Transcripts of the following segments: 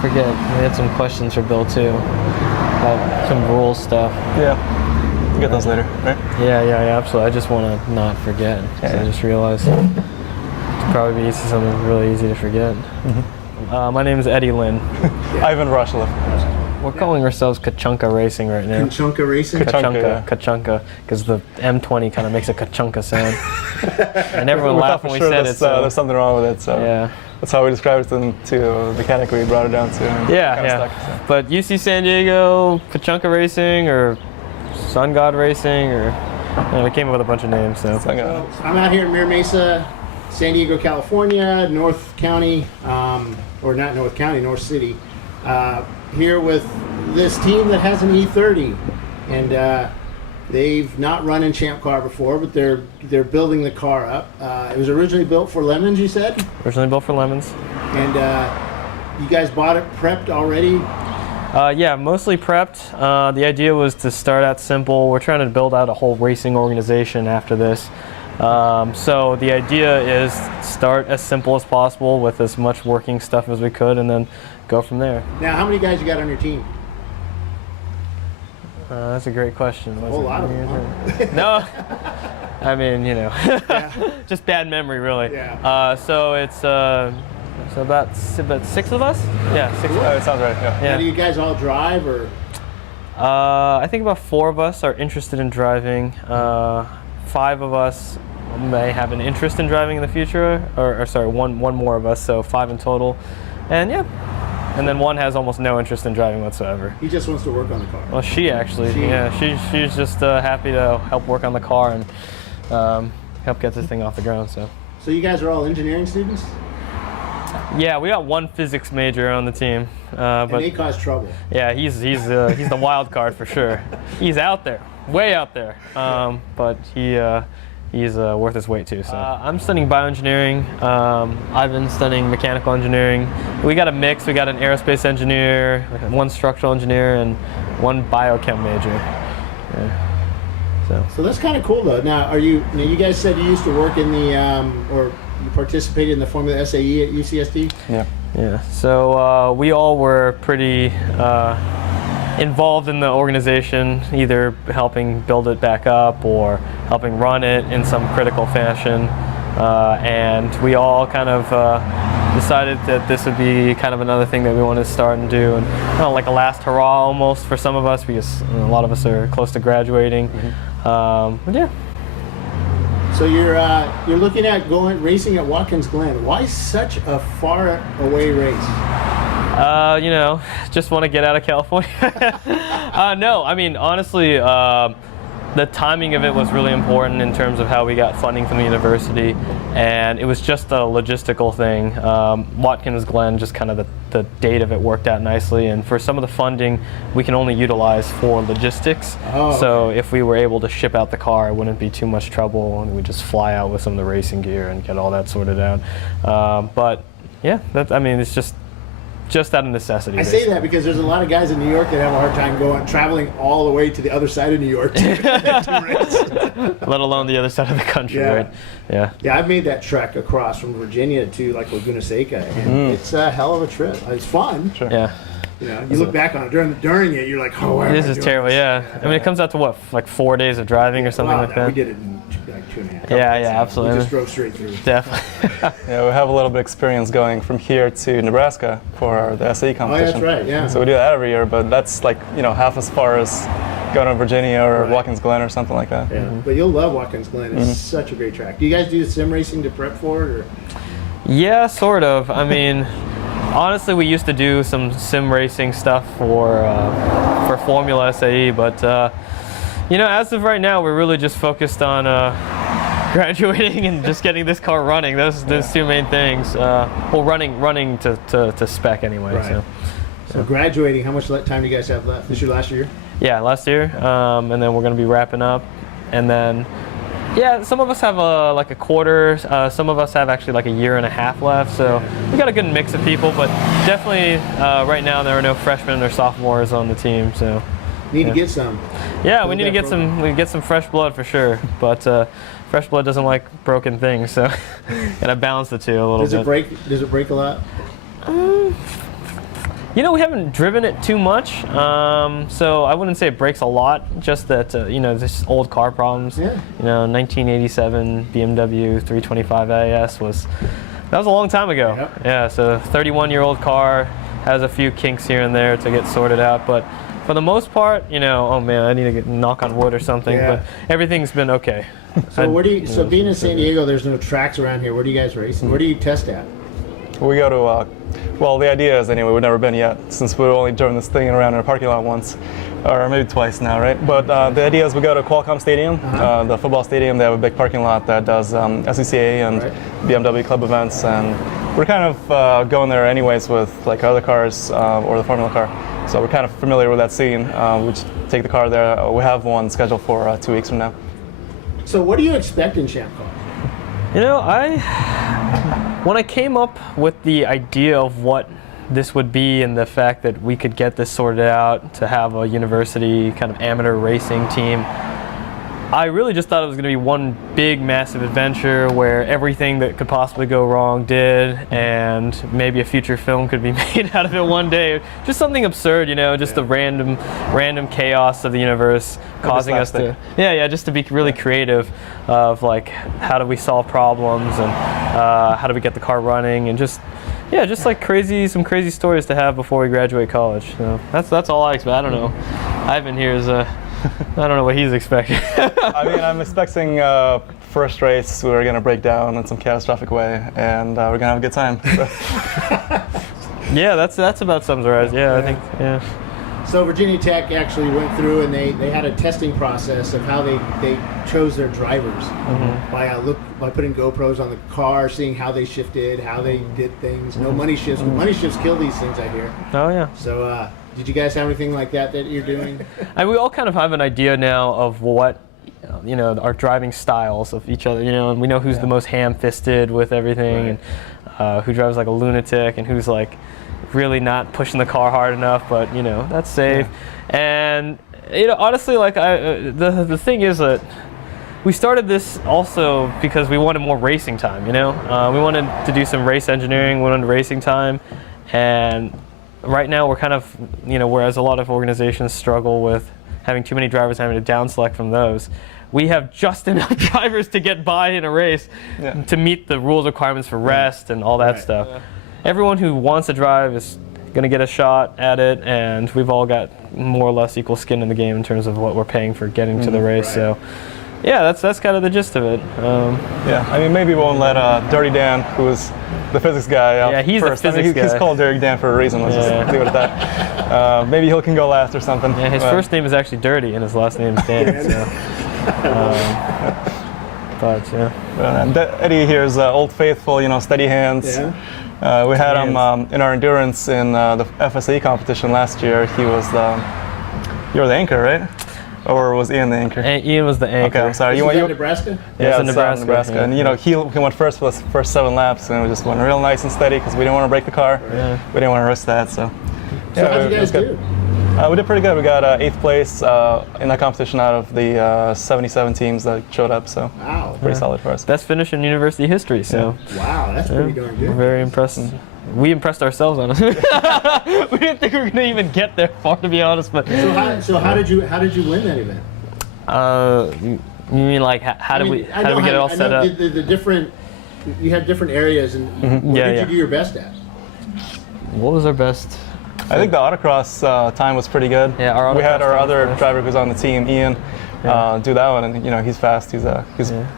don't forget, we had some questions for Bill too about some rules stuff. Yeah. We'll get those later, right? Yeah, absolutely. I just want to not forget. I just realized it'd probably be something really easy to forget. My name is Eddie Lynn. Ivan Rashlev. We're calling ourselves Kachunka Racing right now. Kachunka Racing? Kachunka, because the M20 kind of makes a Kachunka sound. And everyone laughed when we said it. So there's something wrong with it, so yeah. That's how we described it to the mechanic we brought it down to. Yeah. Stuck, so. But UC San Diego, Kachunka Racing, or Sun God Racing, or we came up with a bunch of names. So I'm out here in Mira Mesa, San Diego, California, North County, or not North County, North City. Here with this team that has an E30, and they've not run in ChampCar before, but they're building the car up. It was originally built for Lemons, you said? Originally built for Lemons. And you guys bought it prepped already? Yeah, mostly prepped. The idea was to start out simple. We're trying to build out a whole racing organization after this. So the idea is start as simple as possible with as much working stuff as we could, and then go from there. Now, how many guys you got on your team? That's a great question. A whole lot of them. Huh? No, I mean, just bad memory, really. Yeah. So it's about 6 of us. Yeah, 6. It sounds right. Yeah. Now, do you guys all drive, or? I think about 4 of us are interested in driving. 5 of us may have an interest in driving in the future, or sorry, one more of us, so 5 in total. And yeah. And then 1 has almost no interest in driving whatsoever. He just wants to work on the car. Well, she actually, she's just happy to help work on the car and help get this thing off the ground. So you guys are all engineering students? Yeah, we got 1 physics major on the team. And they cause trouble. Yeah, he's the wild card for sure. He's out there, way out there. But he's worth his weight too. So I'm studying bioengineering. I've been studying mechanical engineering. We got a mix. We got an aerospace engineer, 1 structural engineer, and 1 biochem major. Yeah. So that's kind of cool though. Now, you guys said you used to work in the or you participated in the Formula SAE at UCSD? Yeah. Yeah. So we all were pretty involved in the organization, either helping build it back up or helping run it in some critical fashion. And we all kind of decided that this would be kind of another thing that we wanted to start and do, and kind of like a last hurrah almost for some of us, because a lot of us are close to graduating. But yeah. So you're looking at racing at Watkins Glen. Why such a far away race? Just want to get out of California. No, I mean, honestly, the timing of it was really important in terms of how we got funding from the university, and it was just a logistical thing. Watkins Glen, just kind of the date of it worked out nicely, and for some of the funding, we can only utilize for logistics. So if we were able to ship out the car, it wouldn't be too much trouble, and we'd just fly out with some of the racing gear and get all that sorted out. But yeah, it's just out of necessity. I say that because there's a lot of guys in New York that have a hard time traveling all the way to the other side of New York to race. Let alone the other side of the country, right? Yeah. Yeah, I've made that trek across from Virginia to like Laguna Seca, and it's a hell of a trip. It's fun. Sure. Yeah. You look back on it during it, you're like, oh, this is terrible. Yeah. I mean, it comes out to what, like 4 days of driving or something like that. We did it in like 2.5. Yeah, absolutely. We just drove straight through. Definitely. Yeah, we have a little bit of experience going from here to Nebraska for the SAE competition. Oh, that's right. Yeah. So we do that every year, but that's like half as far as going to Virginia or Watkins Glen or something like that. Yeah. But you'll love Watkins Glen. It's such a great track. Do you guys do the sim racing to prep for it, or? Yeah, sort of. I mean, honestly, we used to do some sim racing stuff for Formula SAE, but as of right now, we're really just focused on graduating and just getting this car running. Those 2 main things. Well, running to spec anyway. Right. So graduating, how much time do you guys have left? This your last year? Yeah, last year, and then we're going to be wrapping up, and then. Yeah, some of us have like a quarter, some of us have actually like a 1.5 years left, so we got a good mix of people, but definitely right now there are no freshmen or sophomores on the team, so. Need to get some. Yeah, we need to get some fresh blood for sure, but fresh blood doesn't like broken things, so gotta balance the 2 a little bit. Does it break a lot? You know, we haven't driven it too much, so I wouldn't say it breaks a lot. Just that you know, this old car problems. Yeah. You know, 1987 BMW 325 AS was a long time ago. Yep. Yeah, so 31-year-old car has a few kinks here and there to get sorted out, but for the most part, you know, oh man, I need to knock on wood or something. Yeah. But everything's been okay. So so being in San Diego, there's no tracks around here. Where do you guys race? And where do you test at? We go to, well, the idea is anyway, we've never been yet, since we've only driven this thing around in a parking lot once, or maybe twice now, right? But the idea is we go to Qualcomm Stadium, the football stadium. They have a big parking lot that does SCCA and BMW club events, and we're kind of going there anyways with like other cars or the Formula car. So we're kind of familiar with that scene. We just take the car there. We have one scheduled for 2 weeks from now. So what do you expect in ChampCar? You know, when I came up with the idea of what this would be and the fact that we could get this sorted out to have a university kind of amateur racing team, I really just thought it was going to be one big massive adventure where everything that could possibly go wrong did, and maybe a feature film could be made out of it one day. Just something absurd, you know, just the random chaos of the universe causing us to, just to be really creative of like, how do we solve problems, and how do we get the car running, and just like some crazy stories to have before we graduate college. So that's all I expect. I don't know. Ivan here is I don't know what he's expecting. I mean, I'm expecting first race we're going to break down in some catastrophic way, and we're going to have a good time. So. Yeah, that's about sums it right. Yeah, I think, yeah. So Virginia Tech actually went through and they had a testing process of how they chose their drivers by putting GoPros on the car, seeing how they shifted, how they did things. No money shifts. Money shifts kill these things, I hear. Oh yeah. So did you guys have anything like that you're doing? And we all kind of have an idea now of what, you know, our driving styles of each other, you know, and we know who's the most ham-fisted with everything, and who drives like a lunatic, and who's like really not pushing the car hard enough, but you know, that's safe. And you know, honestly, like the thing is that we started this also because we wanted more racing time, you know. We wanted to do some race engineering, we wanted racing time, and right now we're kind of, you know, whereas a lot of organizations struggle with having too many drivers, having to down select from those, we have just enough drivers to get by in a race to meet the rules requirements for rest and all that stuff. Yeah. Everyone who wants to drive is going to get a shot at it, and we've all got more or less equal skin in the game in terms of what we're paying for getting to the race. So yeah, that's kind of the gist of it. Yeah, I mean, maybe we won't let Dirty Dan, who is the physics guy, out he's first. the physics guy. He's called Dirty Dan for a reason. Let's just leave it at that. Maybe he can go last or something. Yeah, his first name is actually Dirty, and his last name is Dan. But yeah. Eddie here is old faithful, you know, steady hands. Yeah. We had him in our endurance in the FSA competition last year. He was you were the anchor, right? Or was Ian the anchor? Ian was the anchor. Okay, I'm sorry. You went in Nebraska? Yeah, in Nebraska. Yeah. And you know, he went first for the first 7 laps, and we just went real nice and steady because we didn't want to break the car. Yeah. We didn't want to risk that. So How'd you guys do? We did pretty good. We got 8th place in that competition out of the 77 teams that showed up. So pretty solid for us. Best finish in university history. So wow, that's pretty darn good. We're very impressed. We impressed ourselves, honestly. We didn't think we were going to even get there far, to be honest. But so how did you win that event? You mean like how did we get it all set up? The different, you have different areas, and what did you do your best at? What was our best? I think the autocross time was pretty good. Yeah, we had our other driver who's on the team, Ian, do that one, and you know, he's fast. He's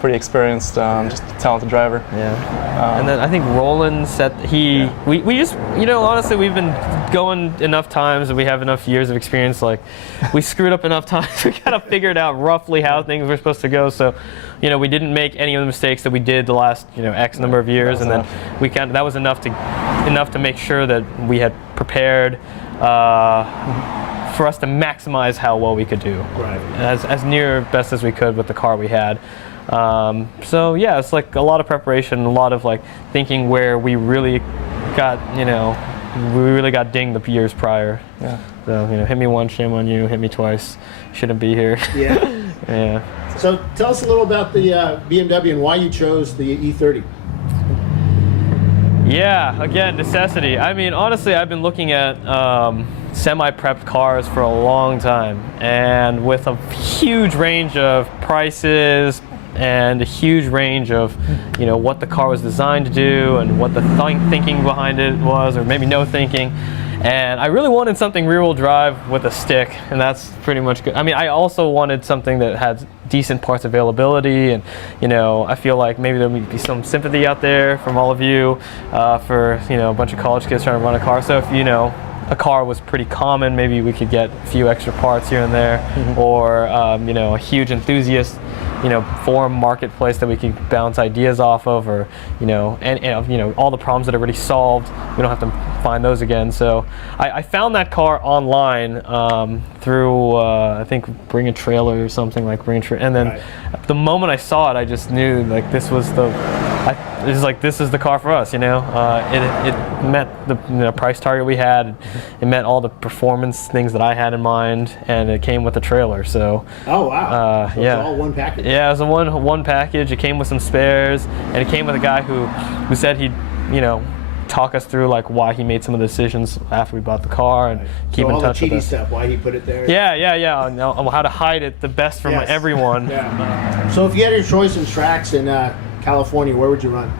pretty experienced, just a talented driver. Yeah. And then I think Roland said we just, you know, honestly, we've been going enough times and we have enough years of experience. Like, we screwed up enough times. We kind of figured out roughly how things were supposed to go. So, you know, we didn't make any of the mistakes that we did the last, you know, X number of years, and then that was enough to make sure that we had prepared for us to maximize how well we could do, as near best as we could with the car we had. So yeah, it's like a lot of preparation, a lot of like thinking where we really got, you know, dinged the years prior. Yeah. So, you know, hit me once, shame on you. Hit me twice, shouldn't be here. Yeah. Yeah. So tell us a little about the BMW and why you chose the E30. Yeah, again, necessity. I mean, honestly, I've been looking at semi-prepped cars for a long time, and with a huge range of prices and a huge range of, you know, what the car was designed to do and what the thinking behind it was, or maybe no thinking. And I really wanted something rear-wheel drive with a stick, and that's pretty much good. I mean, I also wanted something that had decent parts availability, and, you know, I feel like maybe there would be some sympathy out there from all of you for, you know, a bunch of college kids trying to run a car. So if, you know, a car was pretty common, maybe we could get a few extra parts here and there, or, you know, a huge enthusiast, you know, forum marketplace that we could bounce ideas off of, or, you know, and you know, all the problems that are already solved, we don't have to find those again. So I found that car online through I think Bring a Trailer or something, like and then the moment I saw it, I just knew like this was this is the car for us, you know. It met the price target we had. It met all the performance things that I had in mind, and it came with a trailer. So oh wow, so yeah, it's all one package. Yeah, it was a one package. It came with some spares, and it came with a guy who said he'd, you know, talk us through like why he made some of the decisions after we bought the car, and keep in touch with us. Stuff, why he put it there. Yeah. How to hide it the best from everyone. Yeah. So if you had your choice in tracks in California, where would you run?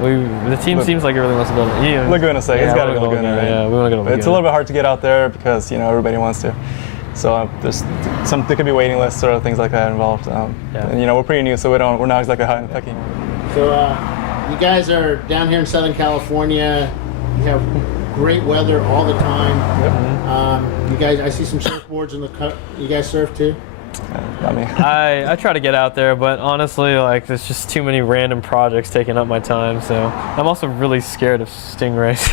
The team seems like it really wants to go to Laguna. It's got to be Laguna, right? Yeah, we want to go to Laguna. It's a little bit hard to get out there because, you know, everybody wants to. So there could be waiting lists or things like that involved. And, you know, we're pretty new, so we're not exactly high in the pecking. So you guys are down here in Southern California. You have great weather all the time. Yep. You guys, I see some surfboards in the cut. You guys surf too? I mean, I try to get out there, but honestly, like, there's just too many random projects taking up my time. So I'm also really scared of stingrays.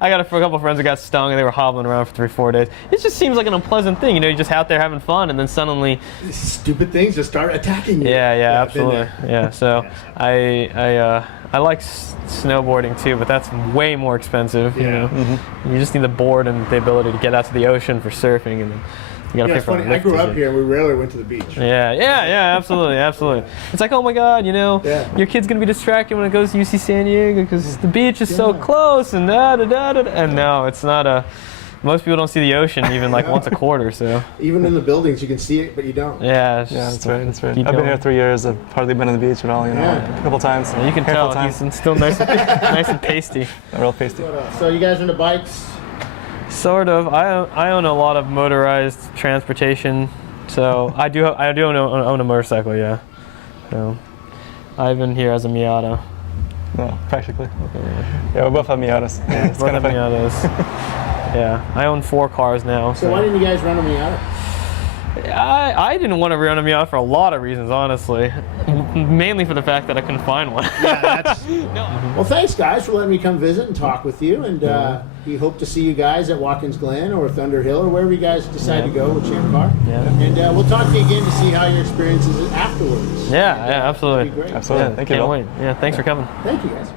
I got a couple of friends that got stung, and they were hobbling around for 3-4 days. It just seems like an unpleasant thing, you know. You're just out there having fun, and then suddenly stupid things just start attacking you. Yeah, absolutely. Yeah, so I like snowboarding too, but that's way more expensive. You know, you just need the board and the ability to get out to the ocean for surfing, and then you gotta pay for funny. I grew up here, and we rarely went to the beach. Yeah, absolutely. It's like, oh my God, you know, your kid's gonna be distracted when it goes to UC San Diego because the beach is so close, and and no, it's not most people don't see the ocean even like once a quarter. So even in the buildings, you can see it, but you don't. Yeah, that's right. I've been here 3 years. I've hardly been on the beach at all. You know, a couple times. You can tell he's still nice and pasty. Real pasty. So you guys into bikes? Sort of. I own a lot of motorized transportation, so I do own a motorcycle. Yeah. So I've been here as a Miata. No, practically. Yeah, we both have Miatas. Yeah, it's both have Miatas. Yeah, I own 4 cars now. So why didn't you guys run a Miata? I didn't want to run a Miata for a lot of reasons, honestly. Mainly for the fact that I couldn't find one. Well, thanks, guys, for letting me come visit and talk with you. And we hope to see you guys at Watkins Glen or Thunder Hill or wherever you guys decide to go with ChampCar. Yeah. And we'll talk to you again to see how your experience is afterwards. Yeah, absolutely. That'd be great. Absolutely. Yeah, Thank you. Can't wait. Yeah, thanks for coming. Thank you, guys.